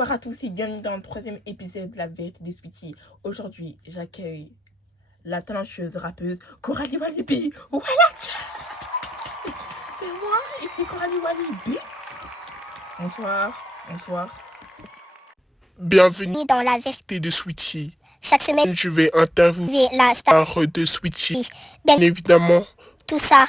Bonsoir à tous et bienvenue dans le 3e épisode de La Vérité de Sweetie. Aujourd'hui, j'accueille la talentueuse rappeuse Coralie Walibi. Voilà, c'est moi et c'est Coralie Walibi. Bonsoir. Bienvenue dans La Vérité de Sweetie. Chaque semaine, Je vais interviewer la star de Sweetie. Bien évidemment, tout ça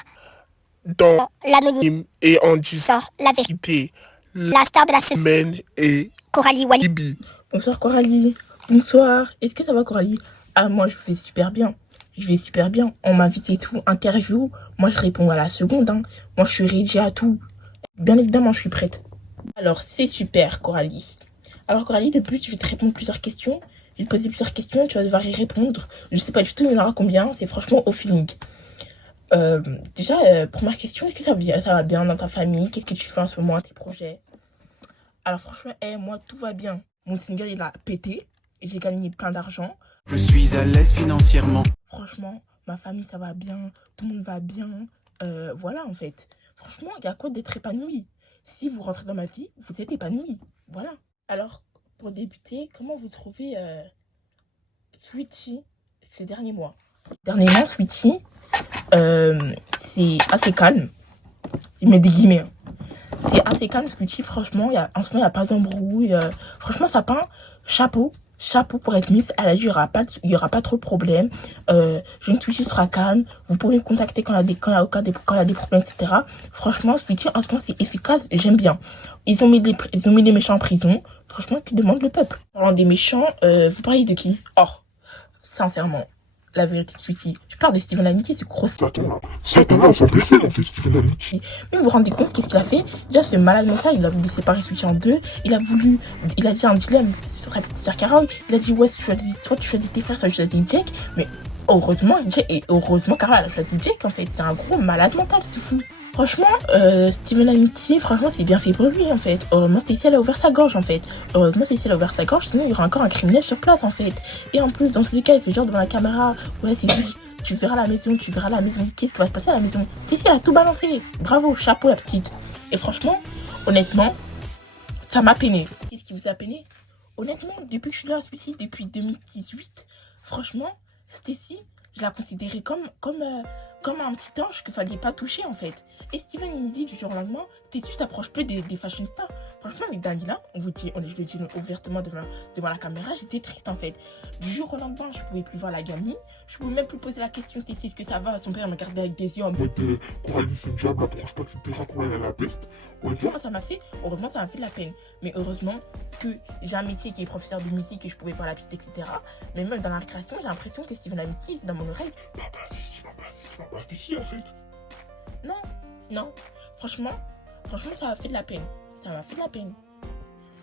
dans l'anonyme et en disant sort la vérité. vérité. La star de la semaine, Semaine et Coralie Walibi. Bonsoir Coralie. Bonsoir. Est-ce que ça va Coralie? Ah, moi je vais super bien. On m'invite et tout, interview. Moi je réponds à la seconde. Moi je suis ready à tout. Bien évidemment, je suis prête. Alors c'est super Coralie. Alors Coralie, le but, je vais te répondre plusieurs questions. Je vais te poser plusieurs questions, tu vas devoir y répondre. Je sais pas du tout, il y en aura combien. C'est franchement au feeling. Déjà, première question, est-ce que ça va bien dans ta famille? Qu'est-ce que tu fais en ce moment, tes projets? Alors franchement, moi, tout va bien. Mon single, il a pété. Et j'ai gagné plein d'argent. Je suis à l'aise financièrement. Franchement, ma famille, ça va bien. Tout le monde va bien. Voilà, en fait. Franchement, il y a quoi d'être épanoui? Si vous rentrez dans ma vie, vous êtes épanoui. Voilà. Alors, pour débuter, comment vous trouvez Sweetie ces derniers mois? Dernièrement, Sweetie, c'est assez calme. Je mets des guillemets. C'est assez calme, Sweetie. Franchement, en ce moment, il n'y a pas d'embrouille. Franchement, ça peint. Chapeau pour être Miss. Elle a dit, il y aura pas trop de problèmes. Jeune Sweetie sera calme. Vous pouvez me contacter quand il y a des problèmes, etc. Franchement, Sweetie, en ce moment, c'est efficace. J'aime bien. Ils ont mis les méchants en prison. Franchement, que demande le peuple? Parlant des méchants, vous parlez de qui? Oh, sincèrement, la vérité de Sweetie. Je parle de Steven Amity, c'est gros. Satan a s'empresser dans fait Steven Amity. Mais vous vous rendez compte qu'est-ce qu'il a fait? Déjà, ce malade mental, il a voulu séparer Sweetie en deux. Il a dit un dilemme sur la petite sœur Carole. Il a dit, ouais, soit tu choisis tes frères, soit tu choisis Jack. Mais heureusement, Carole a choisi Jack, en fait. C'est un gros malade mental, c'est fou. Franchement, Steven Amity, franchement, c'est bien fait pour lui, en fait. Heureusement, Stacy, elle a ouvert sa gorge, en fait. Sinon, il y aura encore un criminel sur place, en fait. Et en plus, dans tous les cas, il fait genre devant la caméra, ouais, c'est lui. Tu verras la maison. Qu'est-ce qui va se passer à la maison? Stacy, elle a tout balancé. Bravo, chapeau, la petite. Et franchement, honnêtement, ça m'a peiné. Qu'est-ce qui vous a peiné? Honnêtement, depuis que je suis là à Sweetie, depuis 2018, franchement, Stacy, je la considérais comme un petit ange qu'il fallait pas toucher, en fait. Et Steven, il me dit du jour au lendemain, Stacy, je t'approche plus des fashion stars. Franchement, avec Danila, je le dis ouvertement devant la caméra, j'étais triste, en fait. Du jour au lendemain, je pouvais plus voir la gamine. Je pouvais même plus poser la question, Stacy, est-ce que ça va? Son père me regardait avec des yeux en mode Coralie, c'est une diable, approche pas, etc. Coralie, elle a la peste. heureusement, ça m'a fait de la peine. Mais heureusement que j'ai un métier qui est professeur de musique et je pouvais voir la piste, etc. Mais même dans la récréation, j'ai l'impression que Steven Amity est dans mon oreille. T'es qui en fait? Non. Franchement, ça m'a fait de la peine.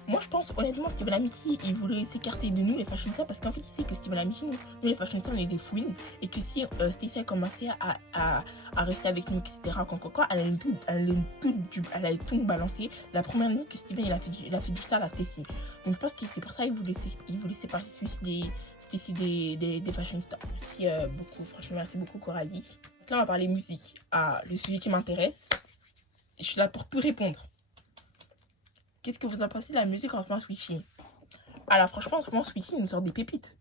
Moi, je pense, honnêtement, Steven Amity, il voulait s'écarter de nous, les fashion stars, parce qu'en fait, il sait que Steven Amity, nous, les fashion stars, on est des fouines, et que si Stacy a commencé à rester avec nous, etc., quand, elle allait tout nous balancer. La première nuit que Steven, il a fait du sale à Stacy. Donc, je pense que c'est pour ça qu'il voulait séparer Stacy des fashion stars. Merci beaucoup, franchement, merci beaucoup, Coralie. Donc là, on va parler musique. Le sujet qui m'intéresse. Je suis là pour tout répondre. Qu'est-ce que vous en pensez de la musique en ce moment, Sweetie? Alors franchement, en ce moment, Sweetie nous sort des pépites.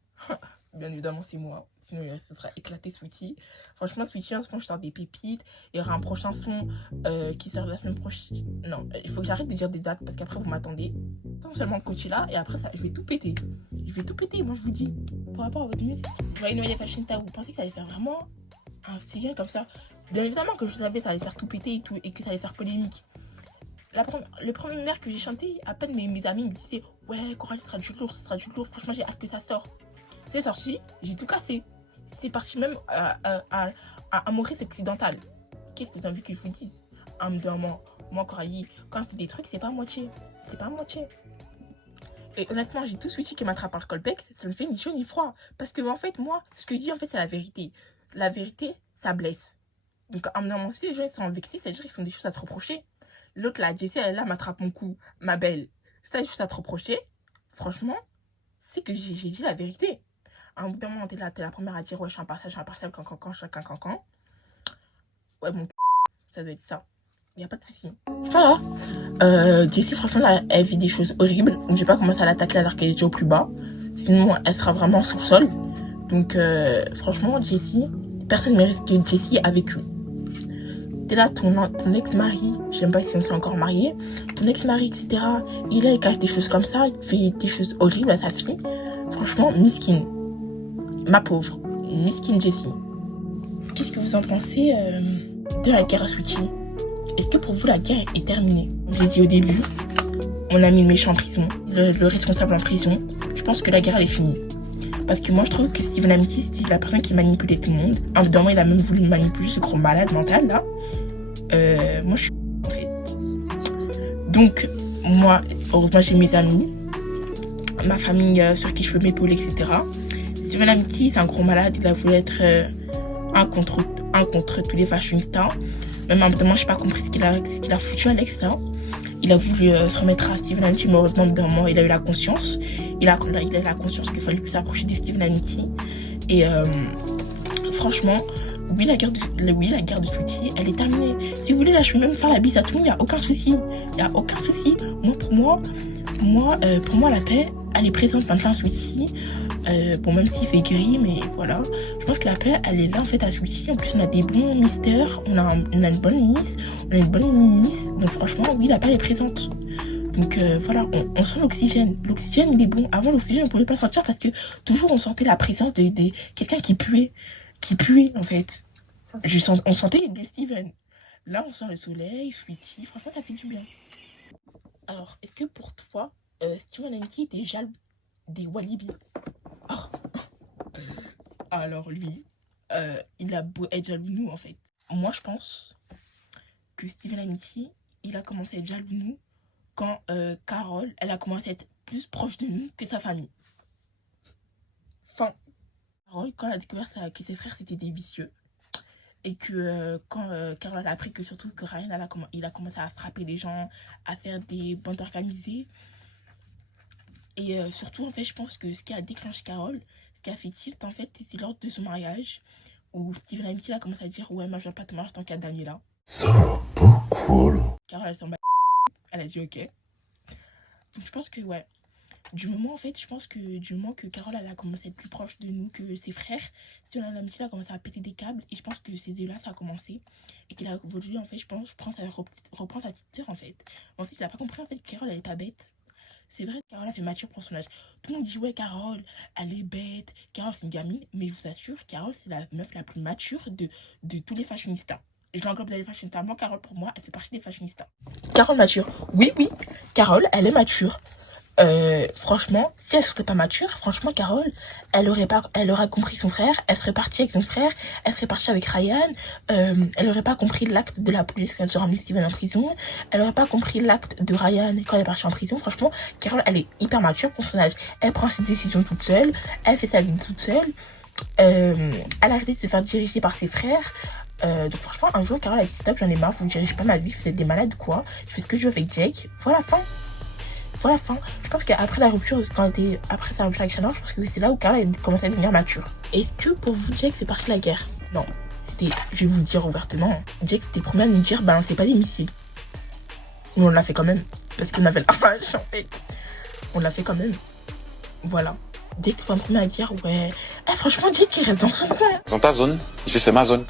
Bien évidemment, c'est moi. Sinon, ce sera éclaté, Sweetie. Franchement, Sweetie, en ce moment, je sors des pépites. Il y aura un prochain son qui sort la semaine prochaine. Non, il faut que j'arrête de dire des dates parce qu'après, vous m'attendez. Tant seulement Coachella et après ça, je vais tout péter. Moi, je vous dis. Par rapport à votre musique, vous voyez une fashion style, vous pensez que ça allait faire vraiment un style comme ça? Bien évidemment que je savais que ça allait faire tout péter et tout, et que ça allait faire polémique. Le premier air que j'ai chanté, à peine mes amis me disaient ouais, Coralie, ça sera du lourd, franchement j'ai hâte que ça sorte. C'est sorti, j'ai tout cassé. C'est parti même à Maurice occidental. Qu'est-ce que vous avez envie que je vous dise? Moi Coralie, quand on fait des trucs, c'est pas à moitié. Et honnêtement, j'ai tout Sweetie qui m'attrape par le colpex, ça me fait ni chaud ni froid. Parce que en fait, moi, ce que je dis en fait, c'est la vérité. La vérité, ça blesse. Donc à un moment, si les gens ils sont vexés, c'est-à-dire qu'ils ont des choses à se reprocher. L'autre, la Jessie, elle là, m'attrape mon cou. Ma belle, ça, juste à te reprocher. Franchement, c'est que j'ai dit la vérité. À un bout d'un moment, t'es la première à dire, ouais, je suis impartial, chacun, quand. Ouais, bon, ça doit être ça. Il n'y a pas de souci. Voilà. Jessie, franchement, là, elle vit des choses horribles. Donc, je vais pas commencer à l'attaquer alors qu'elle est déjà au plus bas. Sinon, elle sera vraiment sous le sol. Donc, franchement, Jessie, personne ne mérite que Jessie a vécu. T'es là, ton ex-mari, j'aime pas si on s'est encore marié, ton ex-mari, etc. Il est là, il cache des choses comme ça, il fait des choses horribles à sa fille. Franchement, miskin. Ma pauvre. Miskin Jessie. Qu'est-ce que vous en pensez de la guerre à Switchy? Est-ce que pour vous, la guerre est terminée? Je l'ai dit au début, on a mis le méchant en prison, le responsable en prison. Je pense que la guerre, elle est finie. Parce que moi, je trouve que Steven Amity, c'était la personne qui manipulait tout le monde. Un moment, il a même voulu manipuler ce gros malade mental, là. Moi, je suis en fait. Donc, moi, heureusement, j'ai mes amis, ma famille sur qui je peux m'épauler, etc. Steven Amity, c'est un gros malade. Il a voulu être un contre tous les fashionistas. Même à un moment, je n'ai pas compris ce qu'il a foutu Alex, là. Il a voulu se remettre à Steven Amity, mais heureusement, d'un moment, il a eu la conscience. Il a eu la conscience qu'il fallait plus s'approcher de Steven Amity. Et franchement, oui, la guerre de Switchy, elle est terminée. Si vous voulez, là, je peux même faire la bise à tout le monde, il n'y a aucun souci. Il n'y a aucun souci. Pour moi, la paix, elle est présente maintenant à Switchy. Bon, même s'il fait gris, mais voilà. Je pense que la paix, elle est là, en fait, à Switchy. En plus, on a des bons mystères, on a une bonne miss, on a une bonne miss. Donc, franchement, oui, la paix, elle est présente. Donc, voilà, on sent l'oxygène. L'oxygène, il est bon. Avant, l'oxygène, on ne pouvait pas le sentir parce que toujours, on sentait la présence de quelqu'un qui puait. Qui puait, en fait. On sentait le Steven. Là, on sent le soleil, Switchy. Franchement, ça fait du bien. Alors, est-ce que pour toi, Steven Amity était jaloux des Walibi? Oh. Alors lui, il a beau être jaloux de nous en fait. Moi je pense que Steven Amity, il a commencé à être jaloux de nous quand Carole, elle a commencé à être plus proche de nous que sa famille. Fin. Carole, quand elle a découvert que ses frères c'était des vicieux, et que quand Carole a appris que surtout que Ryan, il a commencé à frapper les gens, à faire des bandes organisées. Et surtout, en fait, je pense que ce qui a déclenché Carole, ce qui a fait tilt, en fait, c'est lors de son mariage, où Steven Amity a commencé à dire « Ouais, moi, je viens pas te marier tant qu'il y a Daniela. » Ça va pas cool. Carole, elle s'en bat. Elle a dit « Ok. » Donc, je pense que, ouais, du moment que Carole, elle a commencé à être plus proche de nous que ses frères, Steven Amity a commencé à péter des câbles, et je pense que c'est de là ça a commencé, et qu'il a voulu, en fait, je pense à reprendre sa petite sœur, en fait. En fait, il a pas compris, en fait, que Carole, elle est pas bête. C'est vrai que Carole a fait mature pour son âge. Tout le monde dit ouais, Carole, elle est bête. Carole, c'est une gamine. Mais je vous assure, Carole, c'est la meuf la plus mature de tous les fashionistas. Je l'englobe dans les fashionistas. Moi, Carole, pour moi, elle fait partie des fashionistas. Carole mature. Oui. Carole, elle est mature. Franchement, si elle serait pas mature, franchement, Carole, elle aurait compris son frère, elle serait partie avec son frère, elle serait partie avec Ryan, elle aurait pas compris l'acte de la police quand elle a mis Steven en prison, elle aurait pas compris l'acte de Ryan quand elle est partie en prison. Franchement, Carole, elle est hyper mature pour son âge. Elle prend ses décisions toute seule, elle fait sa vie toute seule, elle a arrêté de se faire diriger par ses frères. Donc franchement, un jour, Carole a dit stop, j'en ai marre, vous ne dirigez pas ma vie, vous êtes des malades quoi, je fais ce que je veux avec Jake, voilà, fin. Voilà, fin. Je pense qu'après la rupture, après sa rupture avec Shannon, je pense que c'est là où Carole a commencé à devenir mature. Est-ce que pour vous, Jake fait partie de la guerre? Non. Je vais vous le dire ouvertement, Jake c'était le premier à nous dire balancez pas des missiles. Mais on l'a fait quand même. Parce qu'on avait la rage en fait. On l'a fait quand même. Voilà. Jake c'est pas le premier à dire ouais. Franchement, Jake il reste dans son coin. Dans ta zone. Ici c'est ma zone.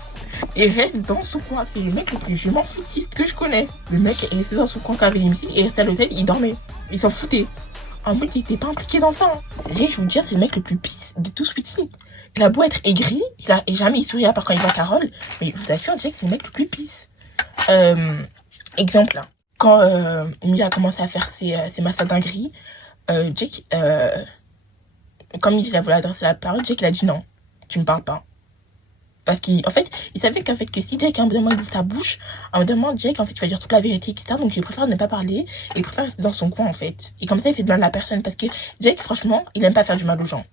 Il reste dans son coin. C'est le mec le plus je m'en foutiste que je connais. Le mec est resté dans son coin quand il avait les missiles et resté à l'hôtel, il dormait. Il s'en foutait. En mode, il était pas impliqué dans ça. Jake, je vous dis, c'est le mec le plus pisse de tout Switchy. Il a beau être aigri, et jamais il sourit à part quand il voit Carole. Mais je vous assure, Jake, c'est le mec le plus pisse. Exemple, quand Mia a commencé à faire ses massadingueries, Jake, comme il a voulu adresser la parole, Jake, il a dit non, tu me parles pas. Parce qu'en fait, il savait que si Jake, à un moment, il ouvre sa bouche, à un moment, Jake, en fait, il va dire toute la vérité, etc. Donc, il préfère ne pas parler, et il préfère rester dans son coin, en fait. Et comme ça, il fait de mal à la personne. Parce que Jake, franchement, il aime pas faire du mal aux gens.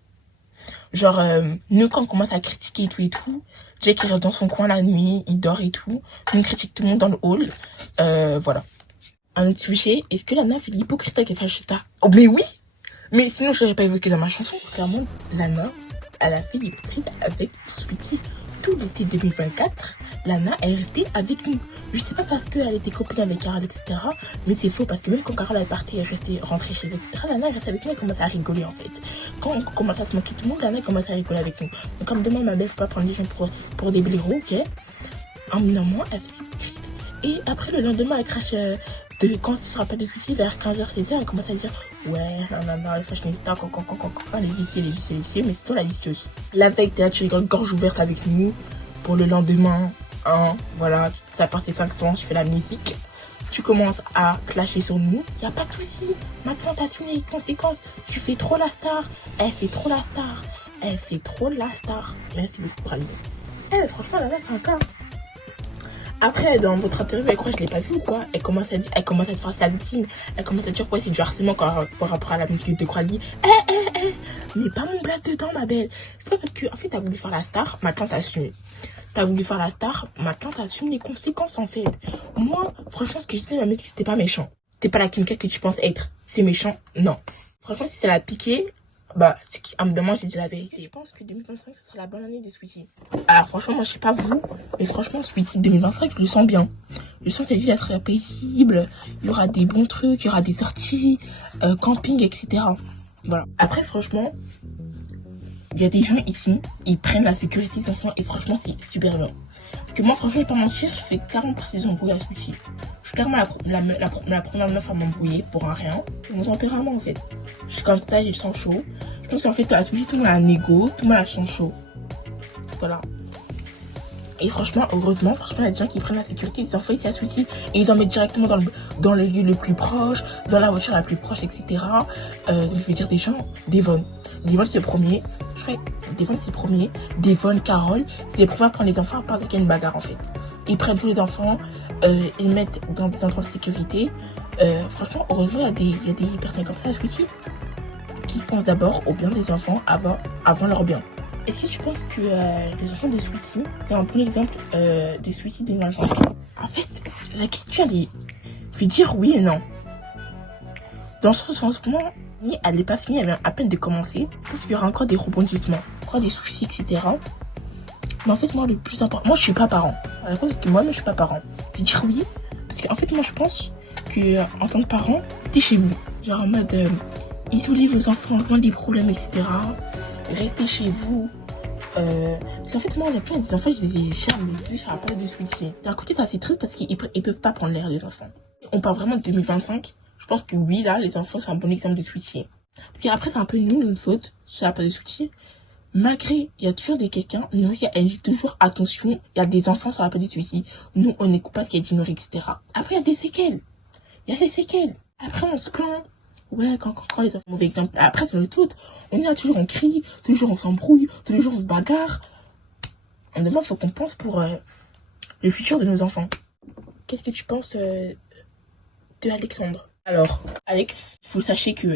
Genre, nous, quand on commence à critiquer et tout, Jake, il reste dans son coin la nuit, il dort et tout. Nous, on critique tout le monde dans le hall. Voilà. Un autre sujet, est-ce que Lana fait de l'hypocrite avec les fascistas? Oh, mais oui! Mais sinon, je l'aurais pas évoqué dans ma chanson. Clairement, Lana, elle a fait l'hypocrite avec tout Switchy. tout l'été 2024, Lana est restée avec nous. Je sais pas parce qu'elle était copine avec Carole, etc. Mais c'est faux parce que même quand Carole est partie, elle est rentrée chez elle, etc. Lana reste avec nous et commence à rigoler en fait. Quand on commence à se moquer tout le monde, Lana commence à rigoler avec nous. Donc comme demain ma belle, faut pas prendre les gens pour des blaireaux, ok. En moment, elle s'écrit. Et après le lendemain, elle crache quand ce sera pas de soucis, vers 15h, 16h, elle commence à dire ouais, non, les fashionistas, les vicieux, mais c'est toi la vicieuse. La veille, t'es là, tu rigoles gorge ouverte avec nous. Pour le lendemain, hein, voilà, ça passe les 500, tu fais la musique. Tu commences à clasher sur nous. Y a pas de soucis. Maintenant, t'assumes les conséquences. Tu fais trop la star. Elle fait trop la star. Merci beaucoup pour elle. Franchement, là, c'est un cas. Après, dans votre interview avec quoi je l'ai pas vu ou quoi, elle commence à se faire sa victime. Elle commence à dire quoi, c'est du harcèlement par rapport à la musique de Croix. Mais pas mon place dedans, ma belle. C'est pas parce que, en fait, t'as voulu faire la star, maintenant t'assumes. Maintenant t'assumes les conséquences, en fait. Moi, franchement, ce que je disais, ma musique, c'était pas méchant. T'es pas la Kimka que tu penses être. C'est méchant? Non. Franchement, si ça l'a piqué, bah, à un moment, j'ai dit la vérité. Je pense que 2025, ce sera la bonne année de Sweetie. Alors, franchement, moi, je sais pas vous, mais franchement, Sweetie 2025, je le sens bien. Je sens cette vie être paisible. Il y aura des bons trucs, il y aura des sorties, camping, etc. Voilà. Après, franchement, il y a des gens ici, ils prennent la sécurité des enfants et franchement, c'est super bien. Parce que moi, franchement, je vais pas mentir, je fais 40% embrouillés à Sweetie. Je suis clairement la première meuf à m'embrouiller pour un rien. C'est mon tempérament, en fait. Je suis comme ça, j'ai le sang chaud. Je pense qu'en fait, à Sweetie, tout le monde a un ego, tout le monde a le sang chaud. Voilà. Et franchement, heureusement, il y a des gens qui prennent la sécurité des enfants ici à Sweetie et ils en mettent directement dans le lieu le plus proche, dans la voiture la plus proche, etc. Je veux dire des gens, Devon, c'est le premier. Je crois que Devon, c'est le premier. Devon, Carole, c'est les premiers à prendre les enfants à part dès qu'il y a une bagarre, en fait. Ils prennent tous les enfants, ils mettent dans des endroits de sécurité. Franchement, heureusement, il y a des personnes comme ça à Sweetie qui pensent d'abord au bien des enfants avant leur bien. Est-ce que tu penses que les enfants de Sweetie, c'est un bon exemple de Sweetie 2025? En fait, la question elle est... Je vais dire oui et non. Dans le sens où en ce moment, elle n'est pas finie, elle vient à peine de commencer. Parce qu'il y aura encore des rebondissements, encore des soucis, etc. Mais en fait, moi, le plus important... Moi, je suis pas parent. À la cause que moi, je suis pas parent. Je vais dire oui. Parce qu'en fait, moi, je pense que en tant que parent, t'es chez vous. Genre en mode... isolez vos enfants loin des problèmes, etc. Restez chez vous. Parce qu'en fait, moi, honnêtement, des enfants, je les ai jamais vus sur la page de Sweetie. D'un côté, c'est assez triste parce qu'ils peuvent pas prendre l'air, les enfants. On parle vraiment de 2025. Je pense que oui, là, les enfants sont un bon exemple de Sweetie. Parce qu'après, c'est un peu nous, notre faute, sur la page de Sweetie. Malgré, il y a toujours quelqu'un, nous, elle dit toujours, attention, il y a des enfants sur la page de Sweetie. Nous, on n'écoute pas ce qui est ignoré, etc. Après, il y a des séquelles. Après, on se plaint. Ouais, quand les enfants, mauvais exemple. Après, c'est le tout. On est là, toujours on crie, tous les jours on s'embrouille, tous les jours on se bagarre. On demande, il faut qu'on pense pour le futur de nos enfants. Qu'est-ce que tu penses de Alexandre? Alors, Alex, il faut sachez que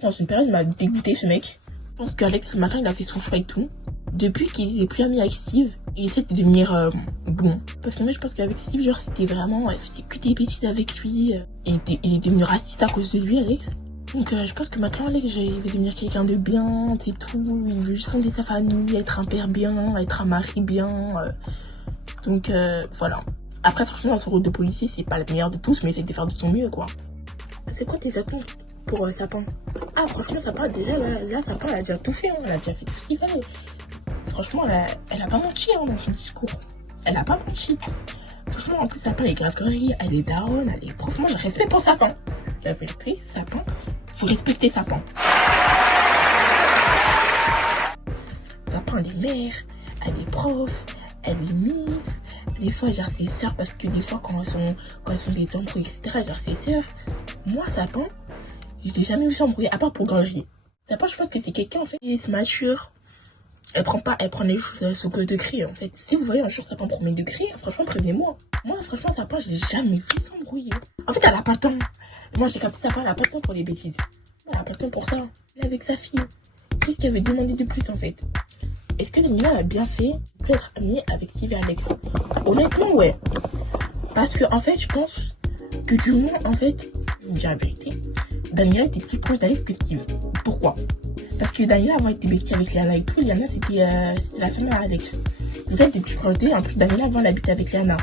dans une période, il m'a dégoûté ce mec. Je pense qu'Alex, le matin, il a fait son choix et tout. Depuis qu'il est plus ami avec Steve, il essaie de devenir bon. Parce que moi, je pense qu'avec Steve, genre, c'était vraiment... il faisait que des bêtises avec lui. Il est devenu raciste à cause de lui, Alex. Donc je pense que maintenant Alex il veut devenir quelqu'un de bien, c'est tout, il veut juste fonder sa famille, être un père bien, être un mari bien, donc voilà. Après franchement dans son rôle de policier c'est pas le meilleur de tous mais il essaie de faire de son mieux quoi. C'est quoi tes attentes pour Sapin? Ah franchement Sapin déjà là Sapin elle a déjà tout fait, hein. Elle a déjà fait tout ce qu'il fallait. Franchement elle a pas menti hein, dans son discours, elle a pas menti. Franchement en plus Sapin elle est grave connerie, elle est daronne, franchement je respecte pour Sapin. La vérité, Sapin, faut respecter Sapin. Sapin, elle est mère, elle est prof, elle est miss. Des fois, genre ses sœurs, parce que des fois, quand elles sont des embrouilles, etc., genre ses sœurs. Moi, Sapin, je l'ai jamais vu s'embrouiller, à part pour galerie. Sapin, je pense que c'est quelqu'un, en fait, qui est mature. Elle prend les choses au degré, en fait. Si vous voyez un jour Sapin premier degré, franchement, prévenez-moi. Moi, franchement, Sapin, je l'ai jamais vu s'embrouiller. En fait, elle a pas le temps. Moi, j'ai capté Sapin, elle a pas le temps pour les bêtises. Elle a pas le temps pour ça. Elle est avec sa fille. Qu'est-ce qu'elle avait demandé de plus, en fait? Est-ce que Daniela a bien fait de être amie avec Steve et Alex? Honnêtement, ouais. Parce que, en fait, je pense que du moins, en fait, je vous dis la vérité, Daniela était plus proche d'Alex que Steve. Pourquoi? Parce que Daniela, avant, était bestie avec Liana et tout. Liana, c'était la femme à Alex. Le fait d'être plus proche d'eux, en plus Daniela avant elle habitait avec Léana.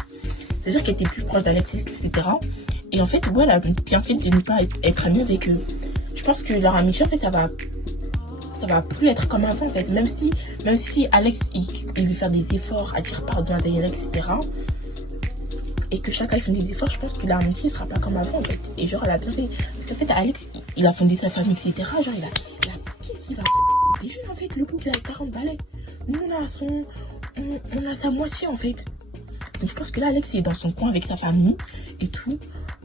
C'est-à-dire qu'elle était plus proche d'Alexis, etc. Et en fait, ouais, elle a bien fait de ne pas être amie avec eux. Je pense que leur amitié, en fait, ça va plus être comme avant, en fait. Même si Alex, il veut faire des efforts à dire pardon à Daniela, etc. Et que chacun fait des efforts, je pense que leur amitié ne sera pas comme avant, en fait. Et genre, elle a bien fait. Parce qu'en fait, Alex, il a fondé sa famille, etc. Genre, il a qui va des jeunes, en fait. Le bouc, il a 40 balais. Nous, on a sa moitié, en fait. Donc, je pense que là, Alex, il est dans son coin avec sa famille et tout.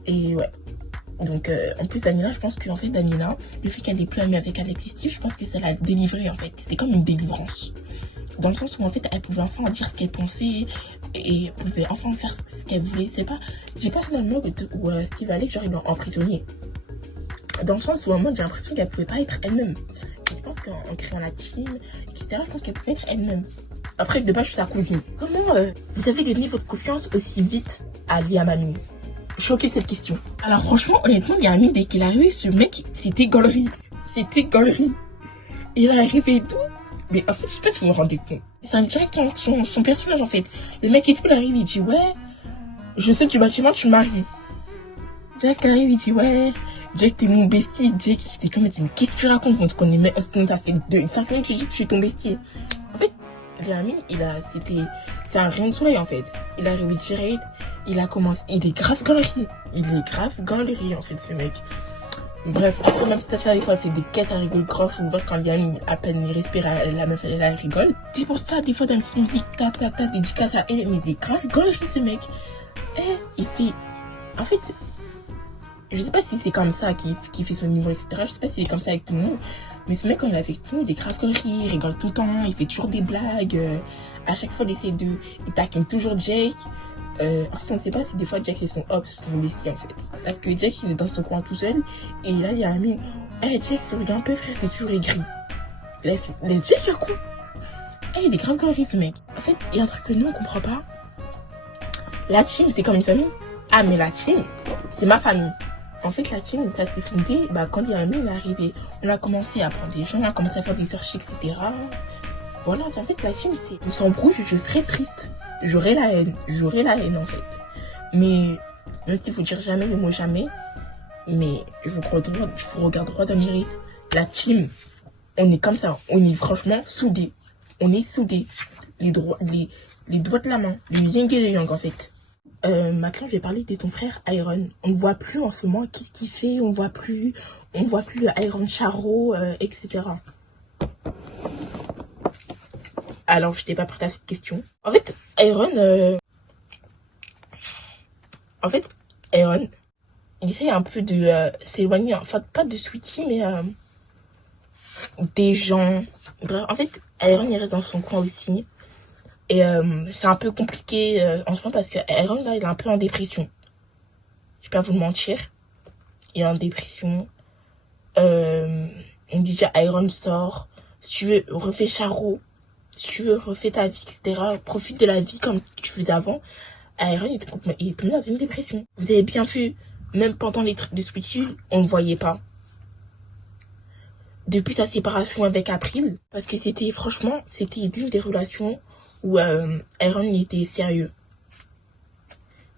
Et ouais. Donc, en plus, Daniela, je pense qu'en fait, Daniela, le fait qu'elle ait plus amie avec Alexis Steve, je pense que ça l'a délivrée, en fait. C'était comme une délivrance. Dans le sens où, en fait, elle pouvait enfin dire ce qu'elle pensait et pouvait enfin faire ce qu'elle voulait. C'est pas... J'ai pas senti le où Steve et Alex, genre, ils l'ont emprisonné. Dans le sens où, à un moment, j'ai l'impression qu'elle pouvait pas être elle-même. Je pense qu'en créant la team, etc., je pense qu'elle pouvait être elle-même. Après, de base, je suis sa cousine. Comment vous avez donné votre confiance aussi vite à Liam Amine? Choquée cette question. Alors franchement, honnêtement, Liam Amine, dès qu'il est arrivé, ce mec, c'était gaulerie. C'était gaulerie. Il est arrivé d'où? Mais en fait, je sais pas si vous vous rendez compte. C'est un direct son personnage, en fait. Le mec et tout, il arrive, il dit, ouais, je saute du bâtiment, tu me maries. Jack arrive, il dit, ouais, Jack, t'es mon bestie. Jack, il était comme, qu'est-ce que tu racontes? On se connaît, mais on t'a fait 5 minutes, tu dis que je suis ton bestie. En fait, Liam Amine, c'est un rayon de soleil, en fait. Il est arrivé direct, il a commencé, il est grave gaulerie. Il est grave gaulerie, en fait, ce mec. Bref, après, même cette affaire, des fois, elle fait des caisses, elle rigole grave. On voit quand Liam Amine, à peine il respire, la meuf, elle rigole. C'est pour ça, des fois, dans la musique, dédicace à elle, mais il est grave gaulerie, ce mec. Il fait, en fait, je sais pas si c'est comme ça qui fait son niveau, etc. Je sais pas si c'est comme ça avec tout le monde. Mais ce mec, quand il est avec nous, il est grave gaulerie, il rigole tout le temps, il fait toujours des blagues. À chaque fois, il taquine toujours Jake. En fait, on ne sait pas si des fois Jack et son ops sont besties, en fait. Parce que Jack, il est dans son coin tout seul. Et là, il y a un ami. Jack, se regarde un peu, frère, t'es toujours aigri. Laisse Jack, il y a quoi? Il est grave gaulerie, ce mec. En fait, il y a un truc que nous, on comprend pas. La team, c'est comme une famille. Ah, mais la team, c'est ma famille. En fait, la team, ça s'est fondé, quand il y a un ami, il est arrivé. On a commencé à prendre des gens, on a commencé à faire des searches, etc. Voilà, en fait, la team, c'est, on s'embrouille, je serais triste. J'aurais la haine, en fait. Mais, même s'il faut dire jamais le mot jamais, mais je vous regarde droit dans mes yeux. La team, on est comme ça, on est franchement soudés. On est soudés. Les doigts de la main, le yin et le yang, en fait. Maintenant, je vais parler de ton frère Iron. On ne voit plus en ce moment qu'est-ce qu'il fait, on voit plus le Iron Charo, etc. Alors, je n'étais pas prête à cette question. En fait, Iron, il essaye un peu de s'éloigner, enfin, pas de Sweetie, mais des gens. Bref, en fait, Iron, il reste dans son coin aussi. Et c'est un peu compliqué en ce moment parce que Iron, là, il est un peu en dépression. Je vais pas vous mentir. Il est en dépression. On dit déjà, Iron sort. Si tu veux, refais Charo. Si tu veux, refais ta vie, etc. Profite de la vie comme tu faisais avant. Iron, il est tombé dans une dépression. Vous avez bien vu, même pendant les trucs de Sweetie, on ne voyait pas. Depuis sa séparation avec April, parce que c'était l'une des relations où Iron était sérieux.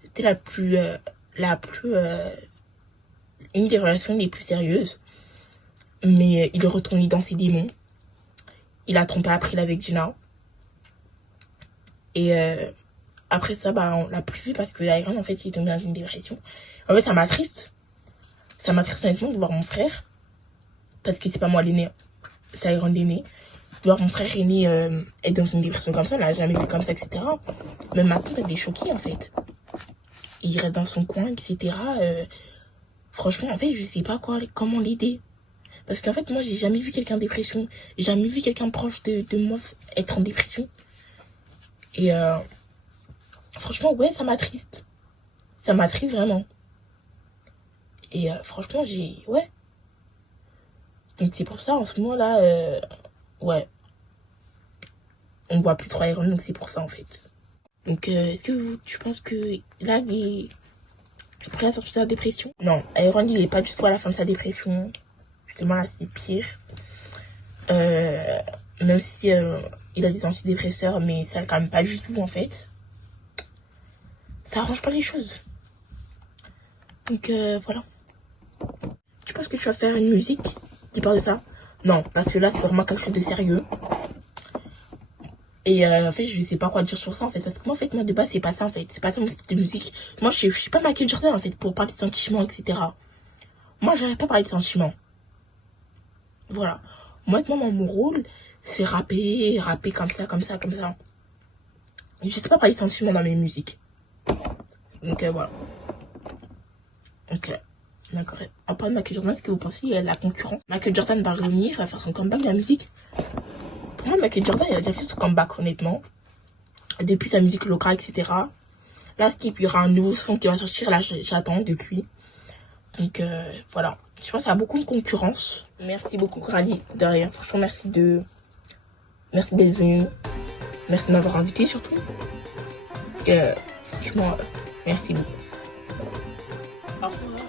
C'était une des relations les plus sérieuses. Mais il est retourné dans ses démons. Il a trompé April avec Gina. Et après ça, on l'a plus vu parce que Iron, en fait, il est tombé dans une dépression. En fait, ça m'attriste. Ça m'attriste honnêtement de voir mon frère. Parce que c'est pas moi l'aîné. C'est Iron l'aîné. De voir mon frère aîné être dans une dépression comme ça, on l'a jamais vu comme ça, etc. Même ma tante, elle est choquée, en fait. Il reste dans son coin, etc. Franchement, en fait, je sais pas comment l'aider. Parce qu'en fait, moi, j'ai jamais vu quelqu'un en dépression. J'ai jamais vu quelqu'un proche de moi être en dépression. Et franchement, ouais, ça m'attriste. Ça m'attriste vraiment. Et franchement, ouais. Donc c'est pour ça, en ce moment-là, ouais. On ne voit plus trop Iron, donc c'est pour ça, en fait. Donc, est-ce que tu penses que là, il est prêt à sortir de sa dépression? Non, Iron, il est pas du tout à la fin de sa dépression. Justement, là, c'est pire. Même si il a des antidépresseurs, mais ça le calme pas du tout en fait. Ça arrange pas les choses. Donc voilà. Tu penses que tu vas faire une musique qui parle de ça? Non, parce que là c'est vraiment quelque chose de sérieux. Et en fait je sais pas quoi dire sur ça en fait. Parce que moi en fait moi de base c'est pas ça en fait. C'est pas ça mon style de musique. Moi je suis pas Michael Jordan en fait pour parler de sentiments etc. Moi j'arrive pas à parler de sentiments. Voilà. Moi mon rôle c'est rapper comme ça. Je sais pas parler de sentiments dans mes musiques. Donc voilà. Ok. D'accord. À part Michael Jordan, est-ce que vous pensez qu'il y a la concurrence? Michael Jordan va revenir, va faire son comeback de la musique. Pour moi, Michael Jordan, il a déjà fait son comeback, honnêtement. Depuis sa musique locale, etc. Là, Skip, il y aura un nouveau son qui va sortir. Là, j'attends depuis. Donc, voilà. Je pense qu'il y a beaucoup de concurrence. Merci beaucoup, Rally. Derrière, franchement, merci d'être venu. Merci de m'avoir invité, surtout. Franchement, merci beaucoup. Au revoir.